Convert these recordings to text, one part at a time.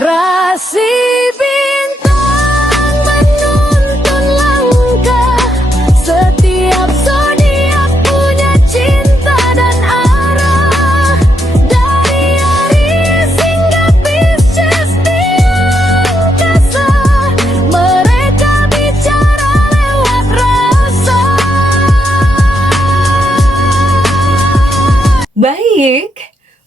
Rasi bintang menuntun langkah, setiap zodiak punya cinta dan arah. Dari Aries hingga Pisces di angkasa, mereka bicara lewat rasa. Baik,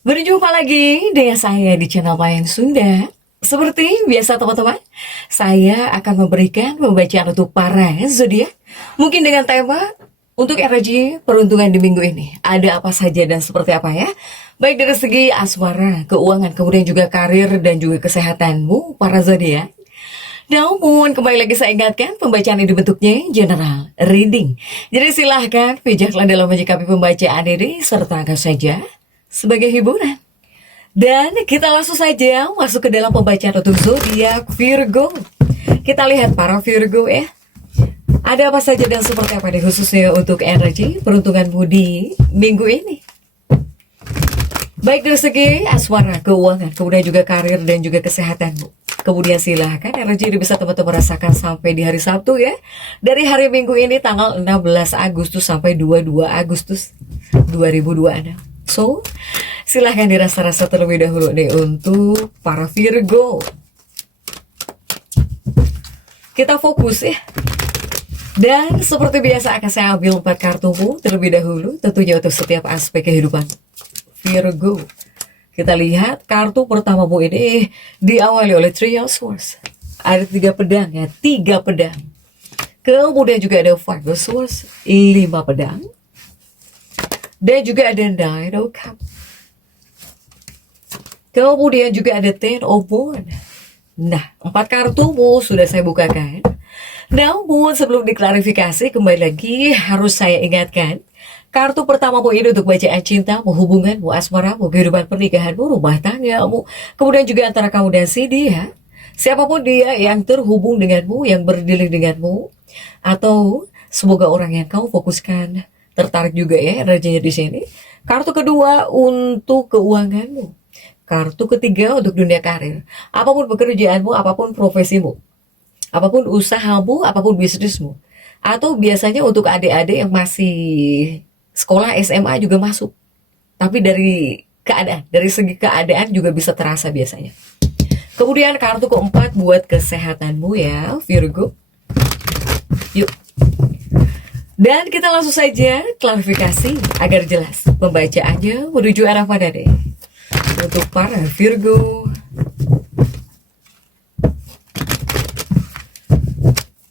berjumpa lagi dengan saya di channel Mayan Sunda. Seperti biasa teman-teman, saya akan memberikan pembacaan untuk para zodiak. Mungkin dengan tema untuk energi peruntungan di minggu ini. Ada apa saja dan seperti apa ya? Baik dari segi asmara, keuangan, kemudian juga karir dan juga kesehatanmu para zodiak. Namun kembali lagi saya ingatkan pembacaan ini bentuknya general reading. Jadi silahkan bijaklah dalam menyikapi pembacaan ini serta anggap saja sebagai hiburan. Dan kita langsung saja masuk ke dalam pembacaan untuk zodiak Virgo. Kita lihat para Virgo ya. Ada apa saja dan seperti apa nih khususnya untuk energi peruntunganmu di minggu ini. Baik dari segi asmara, keuangan, kemudian juga karir dan juga kesehatanmu. Kemudian silahkan energi ini bisa teman-teman rasakan sampai di hari Sabtu ya. Dari hari Minggu ini tanggal 16 Agustus sampai 22 Agustus 2026. So, silahkan dirasa-rasa terlebih dahulu nih untuk para Virgo. Kita fokus ya. Dan seperti biasa akan saya ambil 4 kartumu terlebih dahulu, tentunya untuk setiap aspek kehidupan Virgo. Kita lihat kartu pertamamu ini diawali oleh Three of Swords. Ada 3 pedang ya, 3 pedang. Kemudian juga ada Five of Swords, 5 pedang. Dan juga ada Nine of Cups. Kemudian juga ada Ten of Wands. Nah, 4 kartumu sudah saya bukakan. Namun sebelum diklarifikasi, kembali lagi harus saya ingatkan, kartu pertamamu ini untuk bacaan cintamu, hubunganmu, asmaramu, kehidupan pernikahanmu, rumah tanggamu, kemudian juga antara kamu dan si dia. Siapapun dia yang terhubung denganmu, yang berdialog denganmu, atau semoga orang yang kau fokuskan tertarik juga ya energinya di sini. Kartu kedua untuk keuanganmu. Kartu ketiga untuk dunia karir. Apapun pekerjaanmu, apapun profesimu, apapun usahamu, apapun bisnismu. Atau biasanya untuk adik-adik yang masih sekolah SMA juga masuk. Tapi dari keadaan, dari segi keadaan juga bisa terasa biasanya. Kemudian kartu keempat buat kesehatanmu ya Virgo. Yuk. Dan kita langsung saja klarifikasi agar jelas pembacaannya menuju arah mana deh. Untuk para Virgo.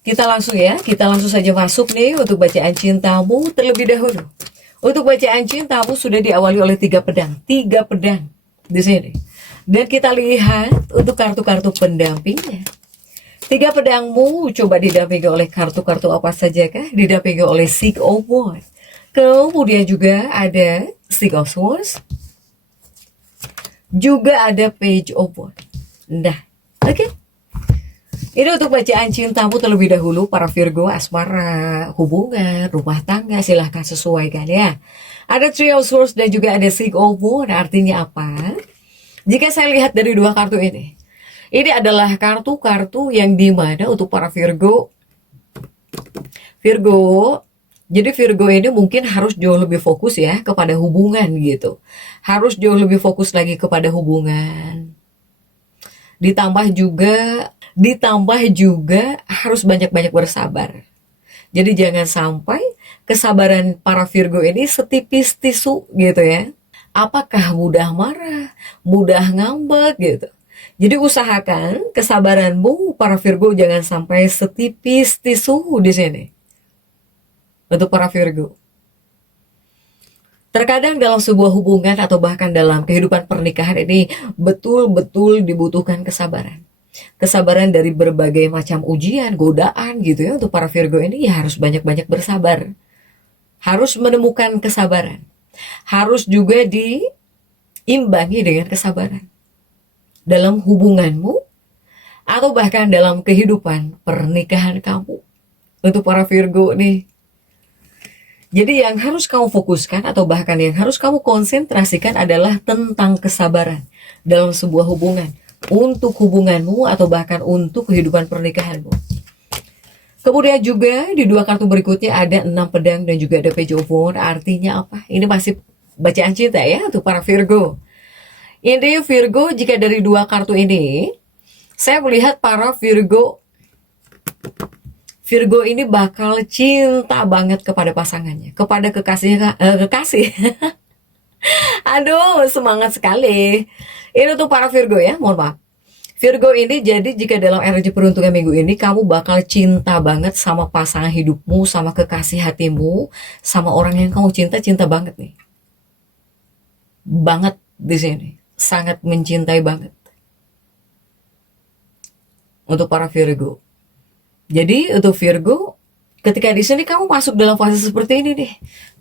Kita langsung saja masuk nih untuk bacaan cintamu terlebih dahulu. Untuk bacaan cintamu sudah diawali oleh 3 pedang. 3 pedang di sini. Dan kita lihat untuk kartu-kartu pendampingnya. 3 pedangmu coba didampingi oleh kartu-kartu apa saja kah? Didampingi oleh Six of Wands. Kemudian juga ada Six of Swords. Juga ada Page of Wands. Nah, oke. Ini untuk bacaan cintamu terlebih dahulu para Virgo, asmara, hubungan, rumah tangga, silahkan sesuaikan ya. Ada Three of Swords dan juga ada Six of Wands. Artinya apa? Jika saya lihat dari 2 kartu ini adalah kartu-kartu yang dimana untuk para Virgo. Jadi Virgo ini mungkin harus jauh lebih fokus ya kepada hubungan gitu. Harus jauh lebih fokus lagi kepada hubungan. Ditambah juga harus banyak-banyak bersabar. Jadi jangan sampai kesabaran para Virgo ini setipis tisu gitu ya. Apakah mudah marah, mudah ngambek gitu. Jadi usahakan kesabaranmu para Virgo jangan sampai setipis tisu di sini. Untuk para Virgo. Terkadang dalam sebuah hubungan atau bahkan dalam kehidupan pernikahan ini betul-betul dibutuhkan kesabaran. Kesabaran dari berbagai macam ujian, godaan gitu ya. Untuk para Virgo ini ya harus banyak-banyak bersabar. Harus menemukan kesabaran. Harus juga diimbangi dengan kesabaran. Dalam hubunganmu atau bahkan dalam kehidupan pernikahan kamu. Untuk para Virgo nih. Jadi yang harus kamu fokuskan atau bahkan yang harus kamu konsentrasikan adalah tentang kesabaran dalam sebuah hubungan. untuk hubunganmu atau bahkan untuk kehidupan pernikahanmu. Kemudian juga di dua kartu berikutnya ada 6 pedang dan juga ada Page of Wands. Artinya apa? Ini masih bacaan cinta ya untuk para Virgo. Ini Virgo, jika dari dua kartu ini, saya melihat para Virgo ini bakal cinta banget kepada pasangannya, kepada kekasih. Aduh, semangat sekali. Ini untuk para Virgo ya, mohon maaf. Virgo ini jadi jika dalam energi peruntungan minggu ini kamu bakal cinta banget sama pasangan hidupmu, sama kekasih hatimu, sama orang yang kamu cinta banget nih. Banget di sini, sangat mencintai banget. Untuk para Virgo. Jadi untuk Virgo, ketika di sini kamu masuk dalam fase seperti ini nih,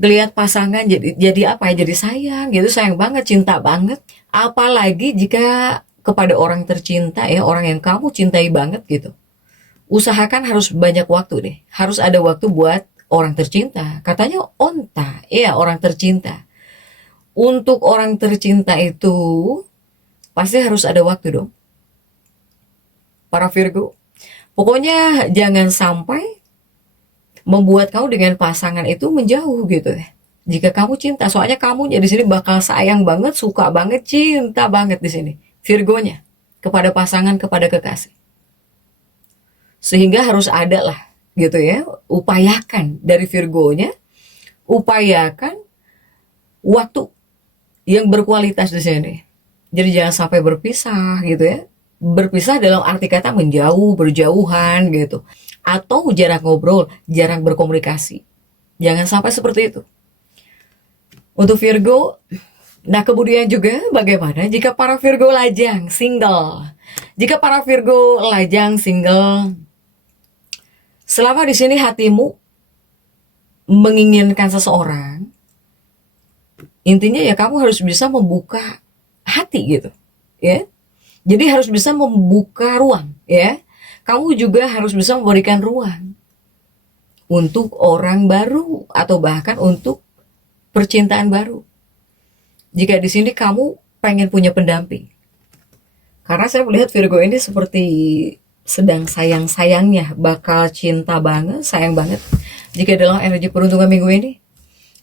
ngelihat pasangan jadi apa ya, jadi sayang gitu, sayang banget, cinta banget. Apalagi jika kepada orang tercinta ya, orang yang kamu cintai banget gitu. Usahakan harus banyak waktu deh, harus ada waktu buat orang tercinta. Katanya onta, ya orang tercinta. Untuk orang tercinta itu pasti harus ada waktu dong. Para Virgo, pokoknya jangan sampai membuat kamu dengan pasangan itu menjauh gitu ya. Jika kamu cinta, soalnya kamu di sini bakal sayang banget, suka banget, cinta banget di sini. Virgonya kepada pasangan, kepada kekasih. Sehingga harus ada lah gitu ya. Upayakan dari Virgonya, upayakan waktu yang berkualitas di sini. Jadi jangan sampai berpisah gitu ya. Berpisah dalam arti kata menjauh, berjauhan gitu. Atau jarang ngobrol, jarang berkomunikasi. Jangan sampai seperti itu. Untuk Virgo, nah kemudian juga bagaimana jika para Virgo lajang, single? Jika para Virgo lajang, single, selama di sini hatimu menginginkan seseorang, intinya ya kamu harus bisa membuka hati gitu, ya. Jadi harus bisa membuka ruang, ya. Kamu juga harus bisa memberikan ruang untuk orang baru atau bahkan untuk percintaan baru. Jika di sini kamu pengen punya pendamping. Karena saya melihat Virgo ini seperti sedang sayang-sayangnya, bakal cinta banget, sayang banget. Jika dalam energi peruntungan minggu ini,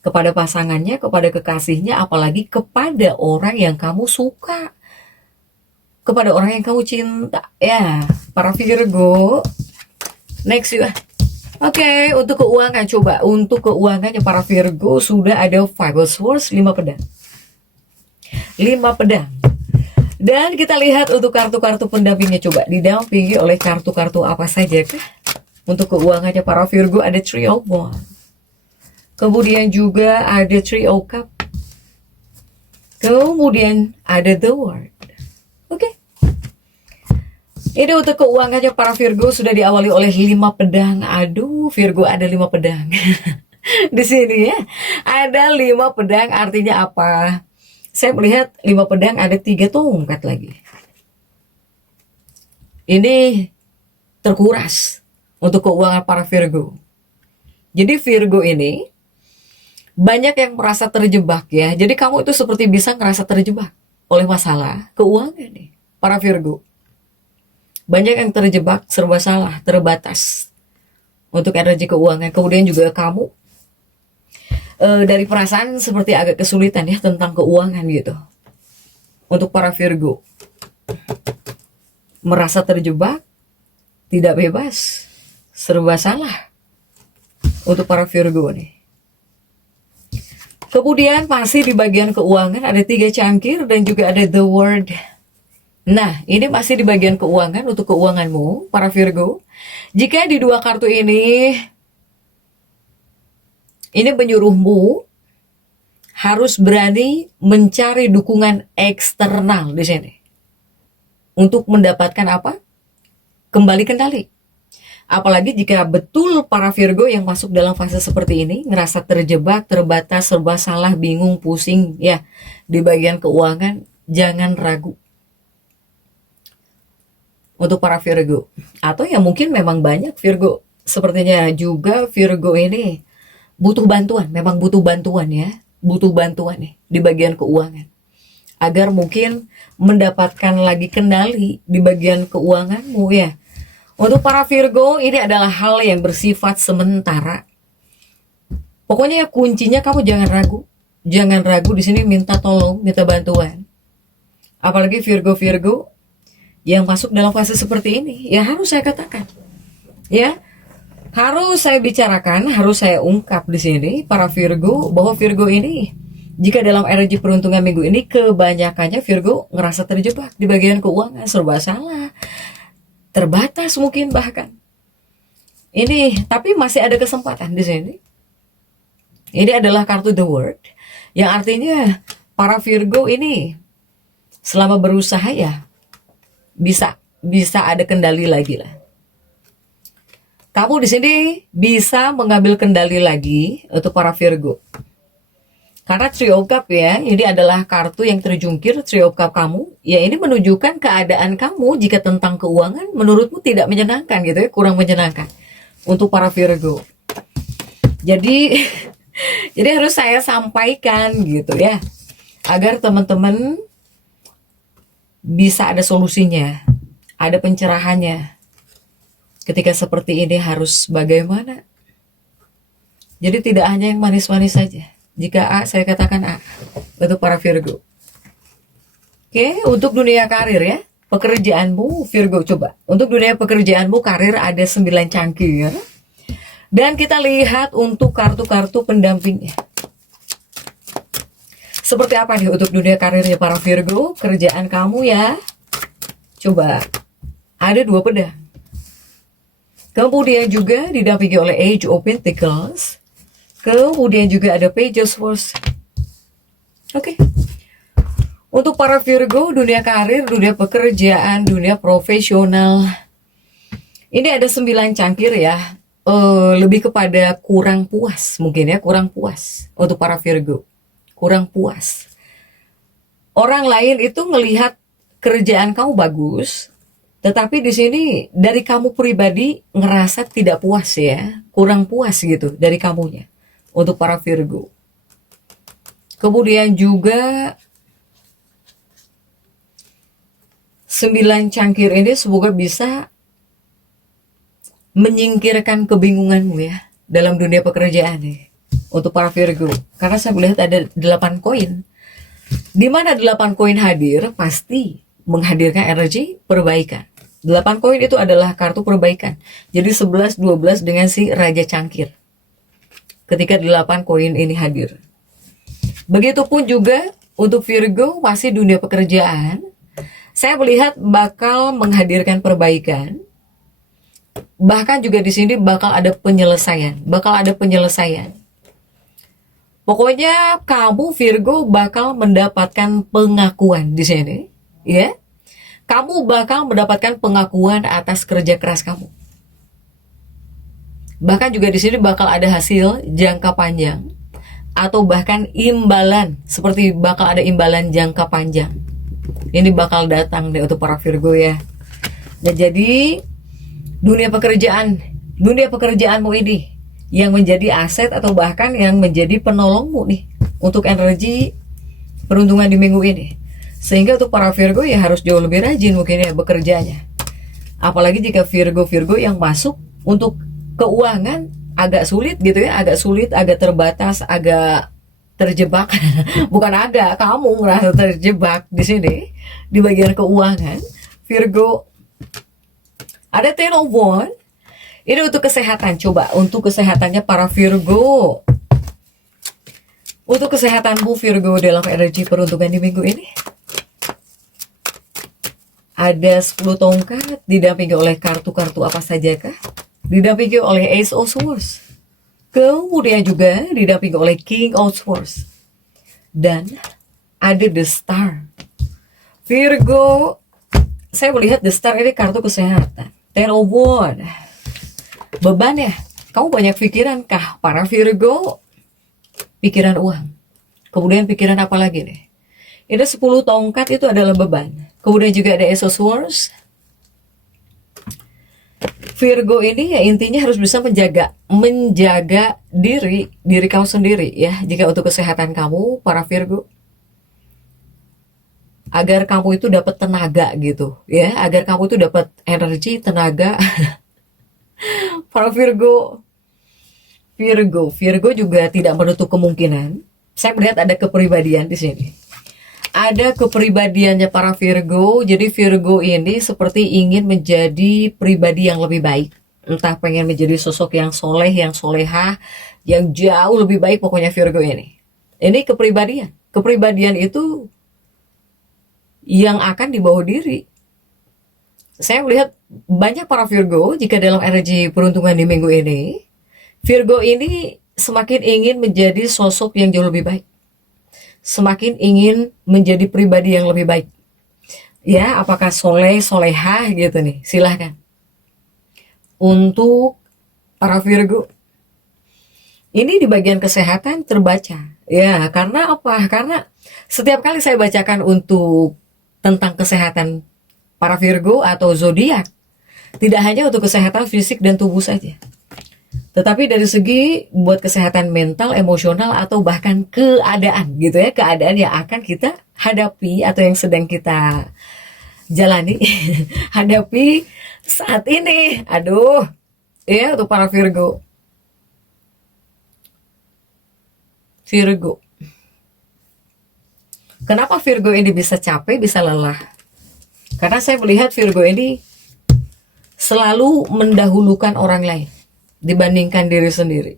kepada pasangannya, kepada kekasihnya, apalagi kepada orang yang kamu suka. Kepada orang yang kamu cinta. Ya, para Virgo. Next ya. Oke, untuk keuangan coba. Untuk keuangannya para Virgo sudah ada Five of Swords, 5 pedang. 5 pedang. Dan kita lihat untuk kartu-kartu pendampingnya coba. Didampingi oleh kartu-kartu apa saja kah? Untuk keuangannya para Virgo ada Three of Wands. Kemudian juga ada Three of Cups. Kemudian ada The World. Oke. Ini untuk keuangannya para Virgo sudah diawali oleh 5 pedang. Aduh, Virgo ada 5 pedang. Di sini ya. Ada 5 pedang artinya apa? Saya melihat 5 pedang ada 3 tongkat lagi. Ini terkuras untuk keuangan para Virgo. Jadi Virgo ini banyak yang merasa terjebak ya. Jadi kamu itu seperti bisa ngerasa terjebak oleh masalah keuangan nih, para Virgo. Banyak yang terjebak, serba salah, terbatas untuk energi keuangan. Kemudian juga kamu dari perasaan seperti agak kesulitan ya tentang keuangan gitu. Untuk para Virgo, merasa terjebak, tidak bebas, serba salah untuk para Virgo nih. Kemudian masih di bagian keuangan ada 3 cangkir dan juga ada The World. Nah, ini masih di bagian keuangan untuk keuanganmu, para Virgo. Jika di 2 kartu ini menyuruhmu harus berani mencari dukungan eksternal di sini. Untuk mendapatkan apa? Kembali kendali. Apalagi jika betul para Virgo yang masuk dalam fase seperti ini, ngerasa terjebak, terbatas, serba salah, bingung, pusing, ya, di bagian keuangan, jangan ragu. Untuk para Virgo, atau ya mungkin memang banyak Virgo, sepertinya juga Virgo ini butuh bantuan, memang butuh bantuan ya, butuh bantuan nih di bagian keuangan. agar mungkin mendapatkan lagi kendali di bagian keuanganmu ya. Untuk para Virgo, ini adalah hal yang bersifat sementara. Pokoknya kuncinya kamu jangan ragu. Jangan ragu di sini, minta tolong, minta bantuan. Apalagi Virgo-Virgo yang masuk dalam fase seperti ini, ya harus saya katakan. Ya, harus saya bicarakan, harus saya ungkap di sini para Virgo bahwa Virgo ini jika dalam energi peruntungan minggu ini kebanyakannya Virgo ngerasa terjebak di bagian keuangan, serba salah, terbatas mungkin bahkan. Ini tapi masih ada kesempatan di sini. Ini adalah kartu The World yang artinya para Virgo ini selama berusaha ya bisa ada kendali lagi lah. Kamu di sini bisa mengambil kendali lagi untuk para Virgo. Karena Three of Cups ya, ini adalah kartu yang terjungkir, Three of Cups kamu. Ya ini menunjukkan keadaan kamu jika tentang keuangan menurutmu tidak menyenangkan gitu ya, kurang menyenangkan untuk para Virgo. Jadi jadi harus saya sampaikan gitu ya, agar teman-teman bisa ada solusinya, ada pencerahannya. Ketika seperti ini harus bagaimana? Jadi tidak hanya yang manis-manis saja. Jika A, saya katakan A untuk para Virgo. Oke, untuk dunia karir ya, pekerjaanmu Virgo coba. Untuk dunia pekerjaanmu karir ada 9 cangkir. Dan kita lihat untuk kartu-kartu pendampingnya. Seperti apa nih untuk dunia karirnya para Virgo? Kerjaan kamu ya. Coba, ada 2 pedang. Kemudian juga didampingi oleh Age of Pentacles. Kemudian juga ada Page of Swords. Oke. Untuk para Virgo, dunia karir, dunia pekerjaan, dunia profesional. Ini ada 9 cangkir ya. Lebih kepada kurang puas mungkin ya, kurang puas untuk para Virgo. Kurang puas. Orang lain itu ngelihat kerjaan kamu bagus, tetapi di sini dari kamu pribadi ngerasa tidak puas ya, kurang puas gitu dari kamunya untuk para Virgo. Kemudian juga 9 cangkir ini semoga bisa menyingkirkan kebingunganmu ya dalam dunia pekerjaan nih untuk para Virgo. Karena saya melihat ada 8 koin. Di mana 8 koin hadir pasti menghadirkan energi perbaikan. 8 koin itu adalah kartu perbaikan. Jadi 11, 12 dengan si Raja Cangkir. Ketika 8 koin ini hadir. Begitupun juga untuk Virgo masih dunia pekerjaan. Saya melihat bakal menghadirkan perbaikan. Bahkan juga di sini bakal ada penyelesaian. Pokoknya kamu Virgo bakal mendapatkan pengakuan di sini, ya. Kamu bakal mendapatkan pengakuan atas kerja keras kamu. Bahkan juga di sini bakal ada hasil jangka panjang atau bahkan imbalan, seperti bakal ada imbalan jangka panjang. Ini bakal datang deh untuk para Virgo ya. Dan jadi dunia pekerjaanmu ini yang menjadi aset atau bahkan yang menjadi penolongmu nih untuk energi peruntungan di minggu ini. Sehingga untuk para Virgo ya harus jauh lebih rajin mungkin ya bekerjanya. Apalagi jika Virgo-Virgo yang masuk untuk keuangan agak sulit gitu ya, agak terbatas, agak terjebak. Bukan agak, kamu ngerasa terjebak di sini di bagian keuangan. Virgo ada Ten of Wands. Ini untuk kesehatan, coba untuk kesehatannya para Virgo. Untuk kesehatanmu Virgo dalam energi peruntungan di minggu ini. Ada 10 tongkat didampingi oleh kartu-kartu apa sajakah? Didampingi oleh Ace of Swords. Kemudian juga didampingi oleh King of Swords. Dan ada The Star. Virgo, saya melihat The Star ini kartu kesehatan. Ten of Wands. Beban ya, kamu banyak pikiran kah para Virgo? Pikiran uang. Kemudian pikiran apa lagi nih? Ini 10 tongkat itu adalah beban. Kemudian juga ada Ace of Swords. Virgo ini ya intinya harus bisa menjaga diri kamu sendiri ya. Jika untuk kesehatan kamu para Virgo. agar kamu itu dapat tenaga gitu ya, agar kamu itu dapat energi, tenaga. Para Virgo, Virgo juga tidak menutup kemungkinan. Saya melihat ada kepribadian di sini. Ada kepribadiannya para Virgo. Jadi Virgo ini seperti ingin menjadi pribadi yang lebih baik. Entah pengen menjadi sosok yang soleh, yang solehah, yang jauh lebih baik pokoknya Virgo ini. Ini kepribadian. Kepribadian itu yang akan dibawa diri. Saya melihat banyak para Virgo jika dalam energi peruntungan di minggu ini, Virgo ini semakin ingin menjadi sosok yang jauh lebih baik. Semakin ingin menjadi pribadi yang lebih baik. Ya, apakah soleh, solehah gitu nih, silahkan. Untuk para Virgo, ini di bagian kesehatan terbaca. Ya, karena apa? Karena setiap kali saya bacakan untuk tentang kesehatan para Virgo atau zodiak, tidak hanya untuk kesehatan fisik dan tubuh saja, tetapi dari segi buat kesehatan mental, emosional, atau bahkan keadaan gitu ya, keadaan yang akan kita hadapi atau yang sedang kita jalani hadapi saat ini. Aduh, ya untuk para Virgo. Virgo. Kenapa Virgo ini bisa capek, bisa lelah? Karena saya melihat Virgo ini selalu mendahulukan orang lain dibandingkan diri sendiri.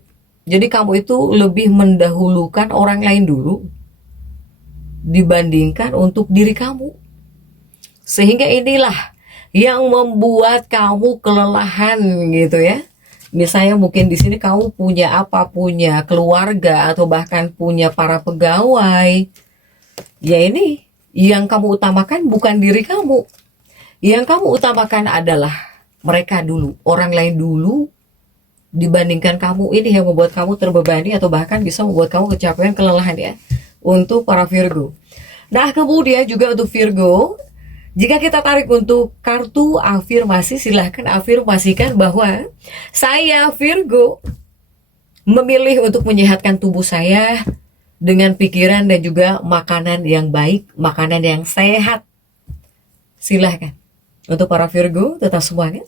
Jadi kamu itu lebih mendahulukan orang lain dulu dibandingkan untuk diri kamu. Sehingga inilah yang membuat kamu kelelahan gitu ya. Misalnya mungkin di sini kamu punya apa, punya keluarga atau bahkan punya para pegawai. Ya ini yang kamu utamakan bukan diri kamu. Yang kamu utamakan adalah mereka dulu, orang lain dulu dibandingkan kamu. Ini yang membuat kamu terbebani atau bahkan bisa membuat kamu kecapean, kelelahan ya. Untuk para Virgo. Nah, kemudian juga untuk Virgo, jika kita tarik untuk kartu afirmasi, silahkan afirmasikan bahwa saya Virgo memilih untuk menyehatkan tubuh saya dengan pikiran dan juga makanan yang baik, makanan yang sehat. Silahkan. Untuk para Virgo, tetap semangat.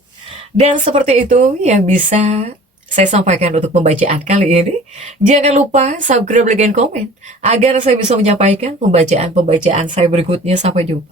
Dan seperti itu yang bisa saya sampaikan untuk pembacaan kali ini. Jangan lupa subscribe, like, dan komen agar saya bisa menyampaikan pembacaan-pembacaan saya berikutnya. Sampai jumpa.